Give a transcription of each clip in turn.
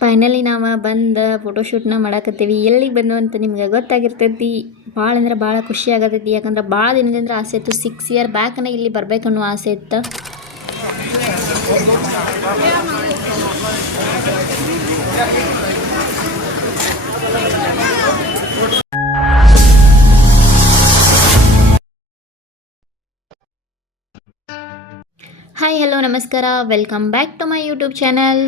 Finally ನಾವು ಬಂದು ಫೋಟೋಶೂಟ್ನ ಮಾಡಾಕತ್ತೀವಿ. ಎಲ್ಲಿಗೆ ಬಂದು ಅಂತ ನಿಮ್ಗೆ ಗೊತ್ತಾಗಿರ್ತೈತಿ. ಭಾಳ ಅಂದ್ರೆ ಭಾಳ ಖುಷಿ ಆಗತೈತಿ. ಯಾಕಂದ್ರೆ ಭಾಳ ದಿನದಿಂದ ಆಸೆ ಇತ್ತು. 6 ಇಯರ್ ಬ್ಯಾಕ್ನ ಇಲ್ಲಿ ಬರ್ಬೇಕನ್ನೋ ಆಸೆ ಇತ್ತು. ಹಾಯ್ ಹಲೋ ನಮಸ್ಕಾರ, welcome back to my YouTube channel.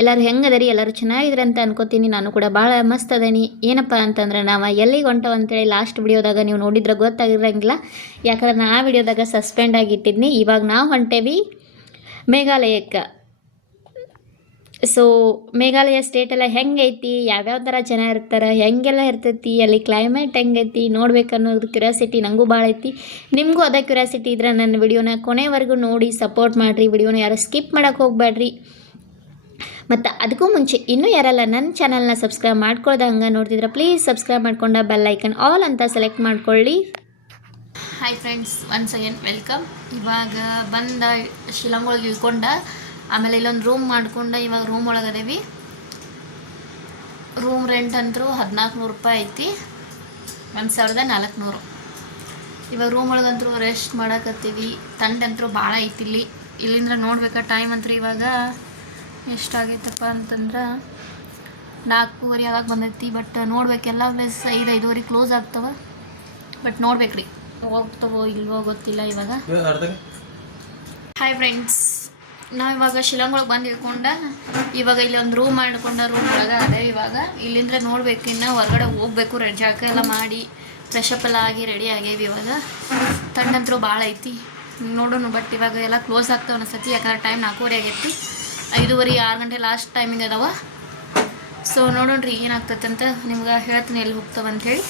ಎಲ್ಲರೂ ಹೆಂಗದರಿ? ಎಲ್ಲರೂ ಚೆನ್ನಾಗಿದ್ರೆ ಅಂತ ಅನ್ಕೋತೀನಿ. ನಾನು ಕೂಡ ಭಾಳ ಮಸ್ತ್ ಅದೀನಿ. ಏನಪ್ಪ ಅಂತಂದ್ರೆ ನಾವು ಎಲ್ಲಿಗೆ ಹೊಂಟವು ಅಂತೇಳಿ ಲಾಸ್ಟ್ ವಿಡಿಯೋದಾಗ ನೀವು ನೋಡಿದ್ರೆ ಗೊತ್ತಾಗಿರಂಗಿಲ್ಲ. ಯಾಕಂದ್ರೆ ನಾ ಆ ವಿಡಿಯೋದಾಗ ಸಸ್ಪೆಂಡ್ ಆಗಿಟ್ಟಿದ್ನಿ. ಇವಾಗ ನಾವು ಹೊಂಟೇವಿ ಮೇಘಾಲಯಕ್ಕೆ. ಸೊ ಮೇಘಾಲಯ ಸ್ಟೇಟೆಲ್ಲ ಹೆಂಗೈತಿ, ಯಾವ್ಯಾವ ಥರ ಜನ ಇರ್ತಾರೆ, ಹೆಂಗೆಲ್ಲ ಇರ್ತೈತಿ, ಅಲ್ಲಿ ಕ್ಲೈಮೇಟ್ ಹೆಂಗೈತಿ ನೋಡ್ಬೇಕನ್ನೋದು ಕ್ಯೂರಿಯಾಸಿಟಿ ನನಗೂ ಭಾಳ ಐತಿ. ನಿಮಗೂ ಅದೇ ಕ್ಯೂರಿಯಾಸಿಟಿ ಇದ್ರೆ ನನ್ನ ವಿಡಿಯೋನ ಕೊನೆವರೆಗೂ ನೋಡಿ ಸಪೋರ್ಟ್ ಮಾಡಿರಿ. ವಿಡಿಯೋನ ಯಾರು ಸ್ಕಿಪ್ ಮಾಡೋಕ್ಕೆ ಹೋಗಬೇಡ್ರಿ. ಮತ್ತು ಅದಕ್ಕೂ ಮುಂಚೆ ಇನ್ನೂ ಯಾರಲ್ಲ ನನ್ನ ಚಾನಲ್ನ ಸಬ್ಸ್ಕ್ರೈಬ್ ಮಾಡ್ಕೊಳ್ದಂಗೆ ನೋಡ್ತಿದ್ರೆ ಪ್ಲೀಸ್ ಸಬ್ಸ್ಕ್ರೈಬ್ ಮಾಡ್ಕೊಂಡು ಬೆಲ್ ಐಕನ್ ಆಲ್ ಅಂತ ಸೆಲೆಕ್ಟ್ ಮಾಡ್ಕೊಳ್ಳಿ. Hi friends, once again welcome. ಇವಾಗ ಬಂದ ಶಿಲಾಂಗ್ ಒಳಗೆ ಇಳ್ಕೊಂಡ, ಆಮೇಲೆ ಇಲ್ಲೊಂದು ರೂಮ್ ಮಾಡ್ಕೊಂಡು ಇವಾಗ ರೂಮ್ ಒಳಗೆ ಅದೇವಿ. ರೂಮ್ ರೆಂಟ್ ಅಂತೂ 1400 ರೂಪಾಯಿ ಐತಿ, 1400. ಇವಾಗ ರೂಮ್ ಒಳಗಂತೂ ರೆಸ್ಟ್ ಮಾಡಕತ್ತೀವಿ. ತಂಡಂತೂ ಭಾಳ ಐತಿ ಇಲ್ಲಿಂದ ನೋಡ್ಬೇಕಾ. ಟೈಮ್ ಅಂತೂ ಇವಾಗ ಎಷ್ಟಾಗೈತಪ್ಪ ಅಂತಂದ್ರೆ 4:30 ಆಗಾಗ ಬಂದೈತಿ. ಬಟ್ ನೋಡ್ಬೇಕೆಲ್ಲ ಪ್ಲೇಸ್ 5:30 ಕ್ಲೋಸ್ ಆಗ್ತವೆ. ಬಟ್ ನೋಡ್ಬೇಕ್ರಿ ಹೋಗ್ತವೋ ಇಲ್ವೋ ಗೊತ್ತಿಲ್ಲ. ಇವಾಗ ಹಾಯ್ ಫ್ರೆಂಡ್ಸ್, ನಾವು ಇವಾಗ ಶಿಲಾಂಗ್ ಒಳಗೆ ಬಂದು ಇಳ್ಕೊಂಡ ಇವಾಗ ಇಲ್ಲಿ ಒಂದು ರೂಮ್ ಮಾಡ್ಕೊಂಡ ರೂಮ್ ಒಳಗೆ ಅದೇ. ಇವಾಗ ಇಲ್ಲಿಂದ ನೋಡ್ಬೇಕು, ಇನ್ನು ಹೊರಗಡೆ ಹೋಗ್ಬೇಕು. ಜಾಗ ಎಲ್ಲ ಮಾಡಿ ಫ್ರೆಶಪ್ ಎಲ್ಲ ಆಗಿ ರೆಡಿ ಆಗೇವಿ. ಇವಾಗ ತಂಡಂತರೂ ಭಾಳ ಐತಿ ನೋಡೋಣ. ಬಟ್ ಇವಾಗ ಎಲ್ಲ ಕ್ಲೋಸ್ ಆಗ್ತಾವೆ ಅನಿಸ್ತೈತಿ. ಯಾಕಂದ್ರೆ ಟೈಮ್ 4:30 ಆಗೈತಿ. 5:30 6 ಗಂಟೆ ಲಾಸ್ಟ್ ಟೈಮಿಂಗ್ ಅದಾವ. ಸೊ ನೋಡೋಣ್ರಿ ಏನಾಗ್ತೈತೆ ಅಂತ ನಿಮ್ಗೆ ಹೇಳ್ತೀನಿ ಎಲ್ಲಿ ಹೋಗ್ತಾವೆ ಅಂಥೇಳಿ.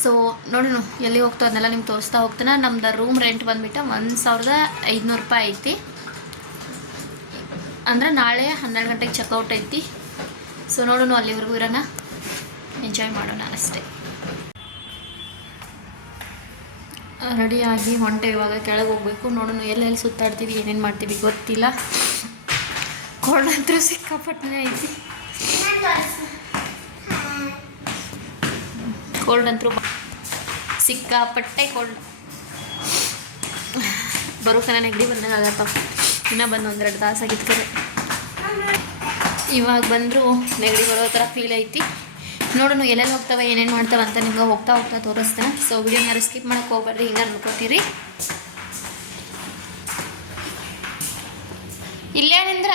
ಸೊ ನೋಡೋಣ ಎಲ್ಲಿ ಹೋಗ್ತಾವೆ ಅದನ್ನೆಲ್ಲ ನಿಮ್ಗೆ ತೋರಿಸ್ತಾ ಹೋಗ್ತಾನೆ. ನಮ್ದು ರೂಮ್ ರೆಂಟ್ ಬಂದುಬಿಟ್ಟು 1500 ರೂಪಾಯಿ ಐತಿ. ಅಂದರೆ ನಾಳೆ 12 ಗಂಟೆಗೆ ಚೆಕ್ಔಟ್ ಐತಿ. ಸೊ ನೋಡೋಣ, ಅಲ್ಲಿವರೆಗೂ ಇರೋಣ, ಎಂಜಾಯ್ ಮಾಡೋಣ ಅಷ್ಟೇ. ರೆಡಿಯಾಗಿ ಹೊಂಟೆ ಇವಾಗ ಕೆಳಗೆ ಹೋಗ್ಬೇಕು. ನೋಡೋಣ ಎಲ್ಲೆಲ್ಲಿ ಸುತ್ತಾಡ್ತೀವಿ, ಏನೇನು ಮಾಡ್ತೀವಿ ಗೊತ್ತಿಲ್ಲ. ಕೋಲ್ಡ್ ಅಂತೂ ಸಿಕ್ಕಾಪಟ್ಟೆ ಐತಿ. ಕೋಲ್ಡ್ ಅಂತೂ ಸಿಕ್ಕಾಪಟ್ಟೆ ಕೋಲ್ಡ್. ಬರೋಕನ ನೆಗಡಿ ಬಂದಾಗ ಆಗತ್ತಪ್ಪ. ಇನ್ನೂ ಬಂದು 1-2 ತಾಸು ಆಗಿತ್ತು. ಇವಾಗ ಬಂದರೂ ನೆಗಡಿ ಬರೋ ಥರ ಫೀಲ್ ಐತಿ. ನೋಡೋಣ ಎಲ್ಲೆಲ್ಲಿ ಹೋಗ್ತಾವೆ, ಏನೇನು ಮಾಡ್ತಾವೆ ಅಂತ ನಿಮ್ಗೆ ಹೋಗ್ತಾ ತೋರಿಸ್ತೇನೆ. ಸೊ ವಿಡಿಯೋನ ಯಾರು ಸ್ಕಿಪ್ ಮಾಡೋಕ್ಕೆ ಹೋಗ್ಬೇಡ್ರಿ, ಹಿಂಗೆ ನೋಡ್ಕೋತೀರಿ. ಇಲ್ಲೇನಿಂದ್ರ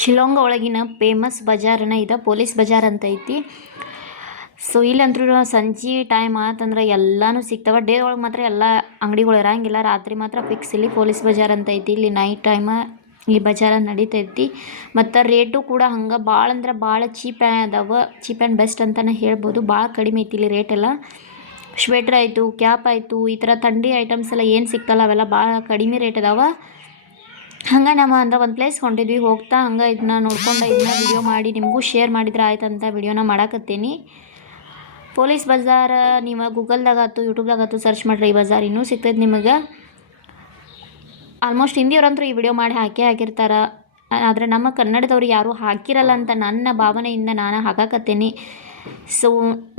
ಶಿಲಾಂಗ್ ಒಳಗಿನ ಫೇಮಸ್ ಬಜಾರನ್ನ ಇದೆ, ಪೊಲೀಸ್ ಬಜಾರ್ ಅಂತ ಐತಿ. ಸೊ ಇಲ್ಲಂತೂ ಸಂಜೆ ಟೈಮ್ ಆತಂದ್ರೆ ಎಲ್ಲನೂ ಸಿಗ್ತಾವೆ. ಡೇ ಒಳಗೆ ಮಾತ್ರ ಎಲ್ಲ ಅಂಗಡಿಗಳು ಇರೋಂಗಿಲ್ಲ, ರಾತ್ರಿ ಮಾತ್ರ ಫಿಕ್ಸ್. ಇಲ್ಲಿ ಪೊಲೀಸ್ ಬಜಾರ್ ಅಂತ ಐತಿ. ಇಲ್ಲಿ ನೈಟ್ ಟೈಮ ಈ ಬಜಾರ ನಡೀತೈತಿ. ಮತ್ತು ರೇಟು ಕೂಡ ಹಂಗೆ ಭಾಳ ಅಂದ್ರೆ ಭಾಳ ಚೀಪ್ ಅದಾವೆ. ಚೀಪ್ ಆ್ಯಂಡ್ ಬೆಸ್ಟ್ ಅಂತಲೇ ಹೇಳ್ಬೋದು. ಭಾಳ ಕಡಿಮೆ ಐತಿ ಇಲ್ಲಿ ರೇಟೆಲ್ಲ. ಸ್ವೆಟ್ರ್ ಆಯಿತು, ಕ್ಯಾಪ್ ಆಯಿತು, ಈ ಥರ ಥಂಡಿ ಐಟಮ್ಸ್ ಎಲ್ಲ ಏನು ಸಿಗ್ತಲ್ಲ ಅವೆಲ್ಲ ಭಾಳ ಕಡಿಮೆ ರೇಟ್ ಅದಾವೆ. ಹಂಗೆ ನಾವು ಅಂದ್ರೆ ಒಂದು ಪ್ಲೇಸ್ ಹೊಂಟಿದ್ವಿ. ಹೋಗ್ತಾ ಹಂಗೆ ಇದನ್ನ ನೋಡ್ಕೊಂಡು ಇದನ್ನ ವಿಡಿಯೋ ಮಾಡಿ ನಿಮಗೂ ಶೇರ್ ಮಾಡಿದ್ರೆ ಆಯ್ತು ಅಂತ ವಿಡಿಯೋನ ಮಾಡಾಕತ್ತೀನಿ. ಪೊಲೀಸ್ ಬಜಾರ್ ನೀವು ಗೂಗಲ್ದಾಗತ್ತು ಯೂಟ್ಯೂಬ್ದಾಗತ್ತು ಸರ್ಚ್ ಮಾಡಿರಿ, ಈ ಬಜಾರ್ ಇನ್ನೂ ಸಿಗ್ತೈತೆ ನಿಮಗೆ. ಆಲ್ಮೋಸ್ಟ್ ಹಿಂದಿಯವ್ರಂತೂ ಈ ವಿಡಿಯೋ ಮಾಡಿ ಹಾಕಿರ್ತಾರೆ. ಆದರೆ ನಮ್ಮ ಕನ್ನಡದವ್ರು ಯಾರೂ ಹಾಕಿರಲ್ಲ ಅಂತ ನನ್ನ ಭಾವನೆಯಿಂದ ನಾನು ಹಾಕಾಕತ್ತೀನಿ. ಸೊ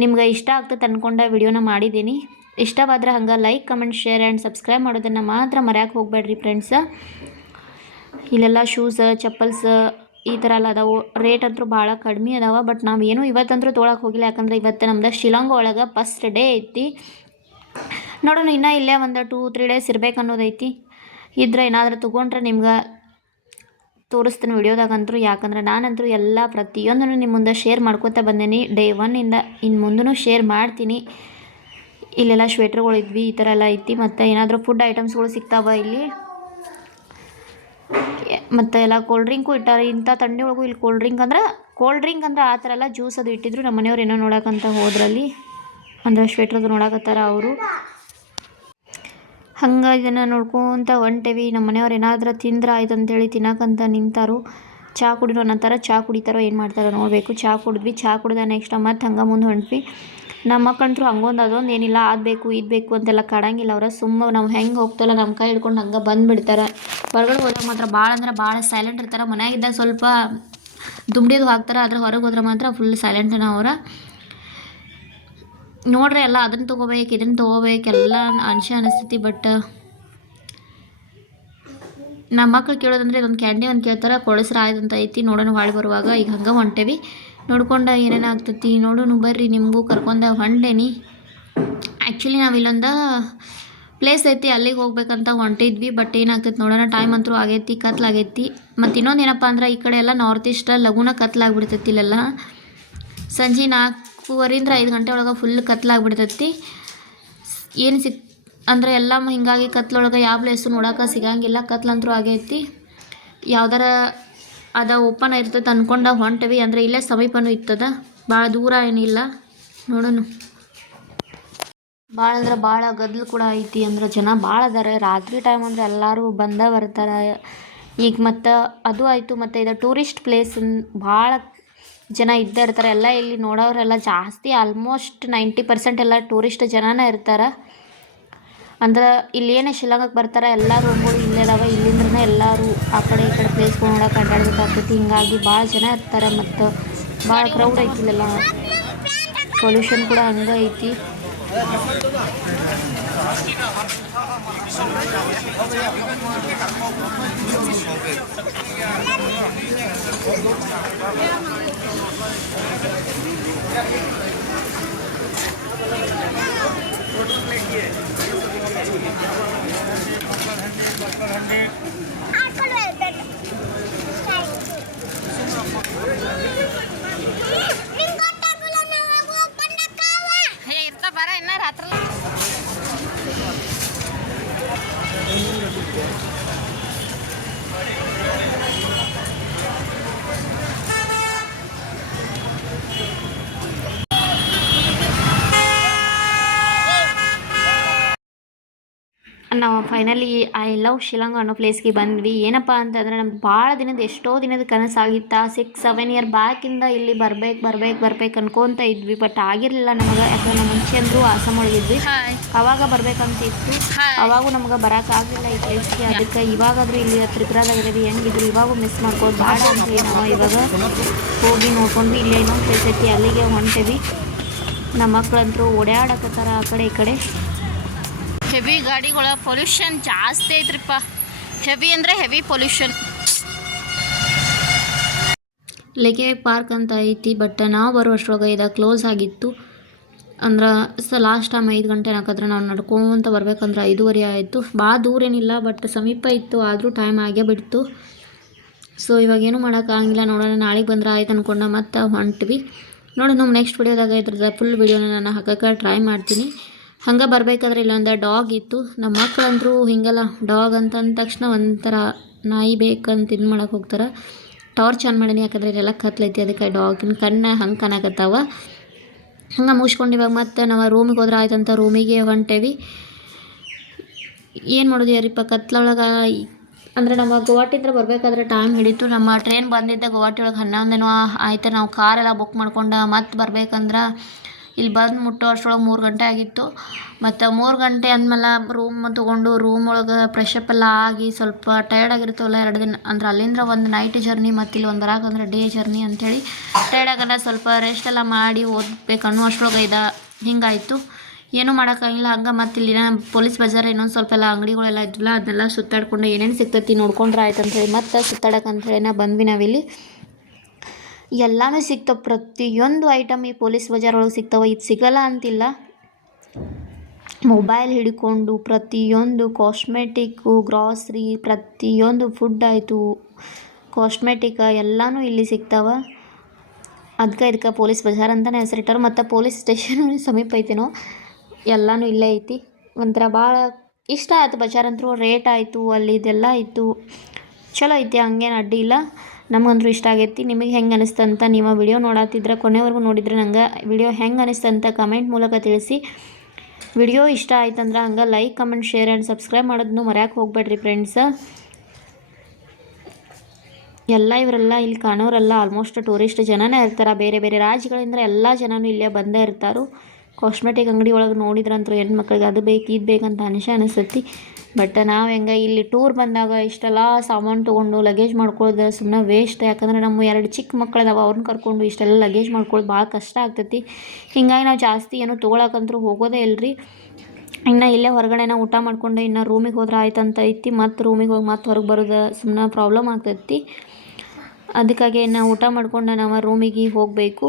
ನಿಮ್ಗೆ ಇಷ್ಟ ಆಗ್ತದೆ ಅಂದ್ಕೊಂಡ ವಿಡಿಯೋನ ಮಾಡಿದ್ದೀನಿ. ಇಷ್ಟವಾದರೆ ಹಂಗೆ like comment share and subscribe ಮಾಡೋದನ್ನು ಮಾತ್ರ ಮರ್ಯಾಕೆ ಹೋಗಬೇಡ್ರಿ ಫ್ರೆಂಡ್ಸ. ಇಲ್ಲೆಲ್ಲ ಶೂಸ್ ಚಪ್ಪಲ್ಸ್ ಈ ಥರ ಎಲ್ಲ ಅದಾವೆ. ರೇಟ್ ಅಂತೂ ಭಾಳ ಕಡಿಮೆ ಅದಾವೆ. ಬಟ್ ನಾವು ಏನೂ ಇವತ್ತಂತೂ ತೊಗೊಳಕ್ಕೆ ಹೋಗಿಲ್ಲ, ಯಾಕಂದರೆ ಇವತ್ತು ನಮ್ದು ಶಿಲಾಂಗ್ ಒಳಗೆ ಫಸ್ಟ್ ಡೇ ಐತಿ. ನೋಡೋಣ ಇನ್ನೂ ಇಲ್ಲೇ ಒಂದು 2-3 ಡೇಸ್ ಇರ್ಬೇಕು ಅನ್ನೋದೈತಿ. ಇದ್ರೆ ಏನಾದರೂ ತೊಗೊಂಡ್ರೆ ನಿಮ್ಗೆ ತೋರಿಸ್ತೀನಿ ವಿಡಿಯೋದಾಗಂತೂ. ಯಾಕಂದ್ರೆ ನಾನಂತೂ ಎಲ್ಲ ಪ್ರತಿಯೊಂದನ್ನು ನಿಮ್ಮ ಮುಂದೆ ಶೇರ್ ಮಾಡ್ಕೋತಾ ಬಂದೇನಿ. ಡೇ 1ಇಂದ ಇನ್ನು ಮುಂದೂ ಶೇರ್ ಮಾಡ್ತೀನಿ. ಇಲ್ಲೆಲ್ಲ ಸ್ವೆಟ್ರ್ಗಳು ಇದ್ವಿ, ಈ ಥರ ಎಲ್ಲ ಐತಿ. ಮತ್ತು ಏನಾದರೂ ಫುಡ್ ಐಟಮ್ಸ್ಗಳು ಸಿಗ್ತಾವೆ ಇಲ್ಲಿ. ಮತ್ತು ಎಲ್ಲ ಕೋಲ್ಡ್ ಡ್ರಿಂಕು ಇಟ್ಟಾರೆ. ಇಂಥ ಥಂಡಿ ಒಳಗೂ ಇಲ್ಲಿ ಕೋಲ್ಡ್ ಡ್ರಿಂಕ್ ಅಂದ್ರೆ ಆ ಥರ ಎಲ್ಲ ಜ್ಯೂಸ್ ಅದು ಇಟ್ಟಿದ್ರು. ನಮ್ಮ ಮನೆಯವ್ರು ಏನೋ ನೋಡೋಕ್ಕಂತ ಹೋದ್ರಲ್ಲಿ, ಅಂದ್ರೆ ಸ್ವೆಟ್ರದು ನೋಡಕತ್ತಾರ ಅವರು. ಹಂಗೆ ಇದನ್ನು ನೋಡ್ಕೊತ ಹೊಂಟೇವಿ. ನಮ್ಮ ಮನೆಯವ್ರು ಏನಾದರೂ ತಿಂದ್ರೆ ಆಯ್ತು ಅಂತೇಳಿ ತಿನ್ನಕ್ಕಂತ ನಿಂತಾರು. ಚಹಾ ಕುಡಿರೋ ನಂತರ ಚಹಾ ಕುಡಿತಾರೋ ಏನು ಮಾಡ್ತಾರೋ ನೋಡಬೇಕು. ಚಹಾ ಕುಡಿದ್ವಿ. ಚಹಾ ಕುಡ್ದೆ ನೆಕ್ಸ್ಟ್ ಮತ್ತು ಹಂಗೆ ಮುಂದೆ ಹೊಂಟ್ವಿ. ನಮ್ಮ ಮಕ್ಕಳಂತೂ ಅದೊಂದು ಏನಿಲ್ಲ, ಆಗಬೇಕು ಇದು ಬೇಕು ಅಂತೆಲ್ಲ ಕಾಡಂಗಿಲ್ಲ. ಅವ್ರ ಸುಮ್ಮ ನಾವು ಹೆಂಗೆ ಹೋಗ್ತಲ್ಲ ನಮ್ಮ ಕೈ ಹಿಡ್ಕೊಂಡು ಹಂಗೆ ಬಂದುಬಿಡ್ತಾರೆ. ಹೊರಗಡೆ ಹೋದಾಗ ಮಾತ್ರ ಭಾಳ ಅಂದ್ರೆ ಭಾಳ ಸೈಲೆಂಟ್ ಇರ್ತಾರೆ. ಮನೆಯಾಗಿದ್ದಾಗ ಸ್ವಲ್ಪ ದುಂಡಿದು ಹಾಕ್ತಾರೆ, ಆದರೆ ಹೊರಗೆ ಹೋದ್ರೆ ಮಾತ್ರ ಫುಲ್ ಸೈಲೆಂಟನ ಅವರ. ನೋಡ್ರಿ ಎಲ್ಲ ಅದನ್ನು ತೊಗೋಬೇಕು ಇದನ್ನು ತೊಗೋಬೇಕು ಎಲ್ಲ ಅನಿಸ್ತೈತಿ. ಬಟ್ ನಮ್ಮ ಮಕ್ಳು ಕೇಳೋದಂದ್ರೆ ಇದೊಂದು ಕ್ಯಾಂಡಿ ಒಂದು ಕೇಳ್ತಾರೆ, ಕೊಡಿಸ್ರ ಆಯ್ತಂತ ಐತಿ. ನೋಡೋಣ ಹೊಳ್ಳಿ ಬರುವಾಗ ಈಗ ಹಂಗೆ ಹೊಂಟೇವಿ, ನೋಡ್ಕೊಂಡು ಏನೇನು ಆಗ್ತೈತಿ ನೋಡೋಣ ಬರ್ರಿ. ನಿಮಗೂ ಕರ್ಕೊಂಡು ಹೊಂಟೇನಿ. ಆ್ಯಕ್ಚುಲಿ ನಾವು ಇಲ್ಲೊಂದು ಪ್ಲೇಸ್ ಐತಿ, ಅಲ್ಲಿಗೆ ಹೋಗ್ಬೇಕಂತ ಹೊಂಟಿದ್ವಿ. ಬಟ್ ಏನಾಗ್ತೈತಿ ನೋಡೋಣ, ಟೈಮ್ ಅಂತೂ ಆಗೈತಿ, ಕತ್ಲಾಗೈತಿ. ಮತ್ತು ಇನ್ನೊಂದು ಏನಪ್ಪ ಅಂದ್ರೆ ಈ ಕಡೆ ಎಲ್ಲ ನಾರ್ತ್ ಈಸ್ಟ್ ಲಘುನ ಕತ್ಲಾಗ್ಬಿಡ್ತೈತಿ. ಇಲ್ಲೆಲ್ಲ ಸಂಜೆ 4:15 5 ಗಂಟೆ ಒಳಗೆ ಫುಲ್ ಕತ್ಲಾಗ್ಬಿಡ್ತೈತಿ. ಏನು ಅಂದರೆ ಎಲ್ಲ ಹಿಂಗಾಗಿ ಕತ್ಲೊಳಗೆ ಯಾವ ಪ್ಲೇಸು ನೋಡೋಕೆ ಸಿಗಂಗಿಲ್ಲ, ಕತ್ಲಂತರೂ ಆಗೈತಿ. ಯಾವ್ದಾರ ಅದ ಓಪನ್ ಇರ್ತೈತೆ ಅಂದ್ಕೊಂಡು ಹೊಂಟವಿ, ಅಂದರೆ ಇಲ್ಲೇ ಸಮೀಪನೂ ಇರ್ತದ, ಭಾಳ ದೂರ ಏನಿಲ್ಲ. ನೋಡೋಣ. ಭಾಳ ಅಂದ್ರೆ ಭಾಳ ಗದ್ದಲು ಕೂಡ ಐತಿ, ಅಂದ್ರೆ ಜನ ಭಾಳ ಅದಾರೆ. ರಾತ್ರಿ ಟೈಮ್ ಅಂದರೆ ಎಲ್ಲರೂ ಬಂದೇ ಬರ್ತಾರೆ ಈಗ. ಮತ್ತು ಅದು ಆಯಿತು, ಮತ್ತು ಇದು ಟೂರಿಸ್ಟ್ ಪ್ಲೇಸ್ ಭಾಳ ಜನ ಇದ್ದೇ ಇರ್ತಾರೆ. ಎಲ್ಲ ಇಲ್ಲಿ ನೋಡೋರೆಲ್ಲ ಜಾಸ್ತಿ ಆಲ್ಮೋಸ್ಟ್ 90% ಎಲ್ಲ ಟೂರಿಸ್ಟ್ ಜನನೇ ಇರ್ತಾರೆ. ಅಂದ್ರೆ ಇಲ್ಲೇನೇ ಶಿಲಾಂಗಕ್ಕೆ ಬರ್ತಾರೆ, ಎಲ್ಲ ರೂಮ್ಗಳು ಇಲ್ಲೇ ಇದಾವೆ. ಇಲ್ಲಿಂದ್ರೇ ಎಲ್ಲರೂ ಆ ಕಡೆ ಈ ಕಡೆ ಪ್ಲೇಸ್ಗಳು ನೋಡೋಕೆ ಅಡ್ಡಾಡ್ಬೇಕಾಗ್ತೈತಿ. ಹಿಂಗಾಗಿ ಭಾಳ ಜನ ಇರ್ತಾರೆ ಮತ್ತು ಭಾಳ ಕ್ರೌಡ್ ಐತಿ ಇಲ್ಲೆಲ್ಲ. ಪೊಲ್ಯೂಷನ್ ಕೂಡ ಹಂಗೆ ಐತಿ. ಬರ ಇನ್ನ ರಾತ್ರಿ ನಾವು ಫೈನಲಿ ಐ ಲವ್ ಶಿಲಾಂಗ್ ಅನ್ನೋ ಪ್ಲೇಸ್ಗೆ ಬಂದ್ವಿ. ಏನಪ್ಪ ಅಂತಂದರೆ ನಮ್ಗೆ ಭಾಳ ಎಷ್ಟೋ ದಿನದ ಕನಸಾಗಿತ್ತು. 6-7 ಇಯರ್ ಬ್ಯಾಕಿಂದ ಇಲ್ಲಿ ಬರ್ಬೇಕು ಅನ್ಕೊತ ಇದ್ವಿ. ಬಟ್ ಆಗಿರಲಿಲ್ಲ ನಮಗೆ, ಯಾಕಂದ್ರೆ ನಾವು ಮುಂಚೆ ಅಂದರೂ ಆಸಾಮ್ ಒಳಗಿದ್ವಿ. ಅವಾಗ ಬರ್ಬೇಕಂತ ಇತ್ತು, ಅವಾಗೂ ನಮ್ಗೆ ಬರೋಕ್ಕಾಗಲಿಲ್ಲ ಈ ಪ್ಲೇಸ್ಗೆ. ಅದಕ್ಕೆ ಇವಾಗಾದರೂ ಇಲ್ಲಿ ತ್ರಿಪುರಾದಾಗಿದ್ದೀವಿ, ಹೆಂಗಿದ್ರು ಇವಾಗೂ ಮಿಸ್ ಮಾಡ್ಕೋದು ಬೇಡ ಅಂತೇಳಿ ನಾವು ಇವಾಗ ಹೋಗಿ ನೋಡ್ಕೊಂಡ್ವಿ. ಇಲ್ಲಿ ಇನ್ನೊಂದು ಪ್ಲೇಸ್ ಐತಿ, ಅಲ್ಲಿಗೆ ಹೊಂಟೇವಿ. ನಮ್ಮ ಮಕ್ಕಳಂತರೂ ಓಡಾಡಕತ್ತಾರ ಆ ಕಡೆ ಈ ಕಡೆ. ಹೆವಿ ಗಾಡಿಗಳ ಪೊಲ್ಯೂಷನ್ ಜಾಸ್ತಿ ಐತ್ರಿಪ್ಪ. ಹೆವಿ ಅಂದರೆ ಹೆವಿ ಪೊಲ್ಯೂಷನ್. ಲೇಕೆ ಪಾರ್ಕ್ ಅಂತ ಐತಿ, ಬಟ್ ನಾವು ಬರುವಷ್ಟರೊಳಗೆ ಇದು ಕ್ಲೋಸ್ ಆಗಿತ್ತು. ಅಂದ್ರೆ ಲಾಸ್ಟ್ ಟೈಮ್ 5 ಗಂಟೆ ಹಾಕಿದ್ರೆ ನಾವು ನಡ್ಕೊಂತ ಬರ್ಬೇಕಂದ್ರೆ 5:30 ಆಯಿತು. ಭಾಳ ದೂರ ಏನಿಲ್ಲ, ಬಟ್ ಸಮೀಪ ಇತ್ತು, ಆದರೂ ಟೈಮ್ ಆಗೇ ಬಿಡ್ತು. ಸೊ ಇವಾಗೇನು ಮಾಡೋಕ್ಕಾಗಿಲ್ಲ. ನೋಡೋಣ, ನಾಳೆಗೆ ಬಂದ್ರೆ ಆಯ್ತು ಅಂದ್ಕೊಂಡು ಮತ್ತೆ ಹೊಂಟ್ವಿ. ನೋಡಿ, ನಮ್ಮ ನೆಕ್ಸ್ಟ್ ವಿಡಿಯೋದಾಗ ಇದ್ರದ್ದು ಫುಲ್ ವಿಡಿಯೋನ ನಾನು ಹಾಕೋಕ್ಕೆ ಟ್ರೈ ಮಾಡ್ತೀನಿ. ಹಂಗೆ ಬರಬೇಕಾದ್ರೆ ಇಲ್ಲೊಂದು ಡಾಗ್ ಇತ್ತು. ನಮ್ಮ ಮಕ್ಕಳಂದ್ರೂ ಹಿಂಗೆಲ್ಲ ಡಾಗ್ ಅಂತಂದ ತಕ್ಷಣ ಒಂಥರ ನಾಯಿ ಬೇಕಂತ ಇದು ಮಾಡಕ್ಕೆ ಹೋಗ್ತಾರೆ. ಟಾರ್ಚ್ ಆನ್ ಮಾಡೀನಿ, ಯಾಕಂದರೆ ಇದೆಲ್ಲ ಕತ್ಲೈತಿ, ಅದಕ್ಕೆ ಡಾಗಿನ ಕಣ್ಣು ಹಂಗೆ ಕಾಣಕತ್ತಾವ. ಹಂಗೆ ಮುಗಿಸ್ಕೊಂಡು ಇವಾಗ ಮತ್ತೆ ನಾವು ರೂಮಿಗೆ ಹೋದ್ರೆ ಆಯ್ತಂತ ರೂಮಿಗೆ ಹೊಂಟೇವಿ. ಏನು ಮಾಡೋದು ಯಾರಿಪ್ಪ ಕತ್ಲೊಳಗೆ. ಅಂದರೆ ನಮ್ಮ ಗುವಾಹಟಿಂದ ಬರಬೇಕಾದ್ರೆ ಟೈಮ್ ಹಿಡಿತು. ನಮ್ಮ ಟ್ರೈನ್ ಬಂದಿದ್ದ ಗುವಾಹಟಿ ಒಳಗೆ 11 ಆಯ್ತು. ನಾವು ಕಾರೆಲ್ಲ ಬುಕ್ ಮಾಡ್ಕೊಂಡು ಮತ್ತೆ ಬರ್ಬೇಕಂದ್ರೆ ಇಲ್ಲಿ ಬಂದು ಮುಟ್ಟೋ ಅಷ್ಟರೊಳಗೆ 3 ಗಂಟೆ ಆಗಿತ್ತು. ಮತ್ತು 3 ಗಂಟೆ ಅಂದಮೇಲೆ ರೂಮ್ ತೊಗೊಂಡು ರೂಮ್ ಒಳಗೆ ಫ್ರೆಶಪ್ ಎಲ್ಲ ಆಗಿ ಸ್ವಲ್ಪ ಟಯರ್ಡ್ ಆಗಿರ್ತೀವಲ್ಲ 2 ದಿನ. ಅಂದ್ರೆ ಅಲ್ಲಿಂದ ಒಂದು ನೈಟ್ ಜರ್ನಿ, ಮತ್ತು ಇಲ್ಲಿ ಒಂದು ಬರಾಕಂದ್ರೆ ಡೇ ಜರ್ನಿ ಅಂಥೇಳಿ ಟಯರ್ಡ್ ಆಗಲ್ಲ. ಸ್ವಲ್ಪ ರೆಸ್ಟ್ ಎಲ್ಲ ಮಾಡಿ ಓದಬೇಕು ಅನ್ನೋ ಅಷ್ಟರೊಳಗೆ ಹಿಂಗಾಯಿತು. ಏನೂ ಮಾಡೋಕ್ಕಾಗಿಲ್ಲ. ಹಂಗೆ ಮತ್ತು ಇಲ್ಲಿನ ಪೊಲೀಸ್ ಬಜಾರ್ ಇನ್ನೊಂದು ಸ್ವಲ್ಪ ಎಲ್ಲ ಅಂಗಡಿಗಳೆಲ್ಲ ಇದ್ವಲ್ಲ, ಅದೆಲ್ಲ ಸುತ್ತಾಡ್ಕೊಂಡು ಏನೇನು ಸಿಗ್ತೈತಿ ನೋಡ್ಕೊಂಡ್ರೆ ಆಯ್ತು ಅಂಥೇಳಿ ಮತ್ತೆ ಸುತ್ತಾಡೋಕ್ಕಂಥೇಳಿ ಬಂದ್ವಿ ನಾವಿಲ್ಲಿ. ಎಲ್ಲನೂ ಸಿಗ್ತಾವೆ, ಪ್ರತಿಯೊಂದು ಐಟಮ್ ಈ ಪೊಲೀಸ್ ಬಜಾರ್ ಒಳಗೆ ಸಿಗ್ತಾವೆ. ಇದು ಸಿಗಲ್ಲ ಅಂತಿಲ್ಲ. ಮೊಬೈಲ್ ಹಿಡ್ಕೊಂಡು ಪ್ರತಿಯೊಂದು ಕಾಸ್ಮೆಟಿಕ್ಕು, ಗ್ರಾಸ್ರಿ, ಪ್ರತಿಯೊಂದು ಫುಡ್ ಆಯಿತು, ಕಾಸ್ಮೆಟಿಕ ಎಲ್ಲನೂ ಇಲ್ಲಿ ಸಿಗ್ತಾವೆ. ಇದಕ್ಕೆ ಪೊಲೀಸ್ ಬಜಾರ್ ಅಂತಲೇ ಹೆಸರಿಟ್ಟಾರೆ. ಮತ್ತು ಪೊಲೀಸ್ ಸ್ಟೇಷನ್ ಸಮೀಪ ಐತೇನೋ, ಎಲ್ಲನೂ ಇಲ್ಲೇ ಐತಿ. ಒಂಥರ ಭಾಳ ಇಷ್ಟ ಆಯ್ತು ಬಜಾರ್ ಅಂತೂ. ರೇಟ್ ಆಯಿತು, ಅಲ್ಲಿ ಇದೆಲ್ಲ ಆಯಿತು, ಚಲೋ ಐತಿ, ಹಂಗೇನು ಅಡ್ಡಿ ಇಲ್ಲ. ನಮಗಂತೂ ಇಷ್ಟ ಆಗೈತಿ. ನಿಮಗೆ ಹೆಂಗೆ ಅನಿಸ್ತಂತ ನೀವು ವಿಡಿಯೋ ನೋಡತ್ತಿದ್ರೆ ಕೊನೆವರೆಗೂ ನೋಡಿದರೆ ನಂಗೆ ವಿಡಿಯೋ ಹೆಂಗೆ ಅನಿಸ್ತಂತ ಕಮೆಂಟ್ ಮೂಲಕ ತಿಳಿಸಿ. ವಿಡಿಯೋ ಇಷ್ಟ ಆಯ್ತಂದ್ರೆ ಹಂಗೆ like, comment, share and subscribe ಮಾಡೋದನ್ನು ಮರೆಯೋಕೆ ಹೋಗ್ಬೇಡ್ರಿ ಫ್ರೆಂಡ್ಸ. ಇವರೆಲ್ಲ ಇಲ್ಲಿ ಕಾಣೋರೆಲ್ಲ ಆಲ್ಮೋಸ್ಟ್ ಟೂರಿಸ್ಟ್ ಜನನೇ ಇರ್ತಾರೆ. ಬೇರೆ ಬೇರೆ ರಾಜ್ಯಗಳಿಂದ ಎಲ್ಲ ಜನನೂ ಇಲ್ಲೇ ಬಂದೇ ಇರ್ತಾರೆ. ಕಾಸ್ಮೆಟಿಕ್ ಅಂಗಡಿ ಒಳಗೆ ನೋಡಿದ್ರಂತೂ ಹೆಣ್ಮಕ್ಳಿಗೆ ಅದು ಬೇಕು ಇದು ಬೇಕಂತ ಅನಿಸ್ತೈತಿ. ಬಟ್ ನಾವು ಹೆಂಗೆ ಇಲ್ಲಿ ಟೂರ್ ಬಂದಾಗ ಇಷ್ಟೆಲ್ಲ ಸಾಮಾನು ತೊಗೊಂಡು ಲಗೇಜ್ ಮಾಡ್ಕೊಳ್ಳೋದು ಸುಮ್ಮನೆ ವೇಸ್ಟ್. ಯಾಕಂದ್ರೆ ನಮ್ಮ 2 ಚಿಕ್ಕ ಮಕ್ಕಳದಾವ, ಅವ್ರನ್ನ ಕರ್ಕೊಂಡು ಇಷ್ಟೆಲ್ಲ ಲಗೇಜ್ ಮಾಡ್ಕೊಳ್ಳೋದು ಭಾಳ ಕಷ್ಟ ಆಗ್ತೈತಿ. ಹೀಗಾಗಿ ನಾವು ಜಾಸ್ತಿ ಏನೂ ತೊಗೊಳಕ್ಕಂತೂ ಹೋಗೋದೇ ಇಲ್ಲರಿ. ಇನ್ನು ಇಲ್ಲೇ ಹೊರಗಡೆನ ಊಟ ಮಾಡ್ಕೊಂಡು ಇನ್ನು ರೂಮಿಗೆ ಹೋದ್ರೆ ಆಯ್ತಂತ ಐತಿ. ಮತ್ತು ರೂಮಿಗೆ ಹೋಗಿ ಮತ್ತೆ ಹೊರಗೆ ಬರೋದು ಸುಮ್ಮನೆ ಪ್ರಾಬ್ಲಮ್ ಆಗ್ತೈತಿ. ಅದಕ್ಕಾಗಿ ನಾವು ಊಟ ಮಾಡ್ಕೊಂಡು ನಾವು ರೂಮಿಗೆ ಹೋಗಬೇಕು.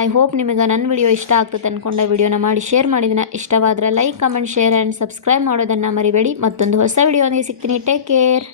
ಐ ಹೋಪ್ ನಿಮಗೆ ನನ್ನ ವಿಡಿಯೋ ಇಷ್ಟ ಆಗ್ತದೆ ಅಂದ್ಕೊಂಡೆ ವಿಡಿಯೋನ ಮಾಡಿ ಶೇರ್ ಮಾಡಿದ್ದೀನಿ. ಇಷ್ಟವಾದರೆ like, comment, share and subscribe ಮಾಡೋದನ್ನು ಮರಿಬೇಡಿ. ಮತ್ತೊಂದು ಹೊಸ ವಿಡಿಯೋನಿಗೆ ಸಿಗ್ತೀನಿ. Take care.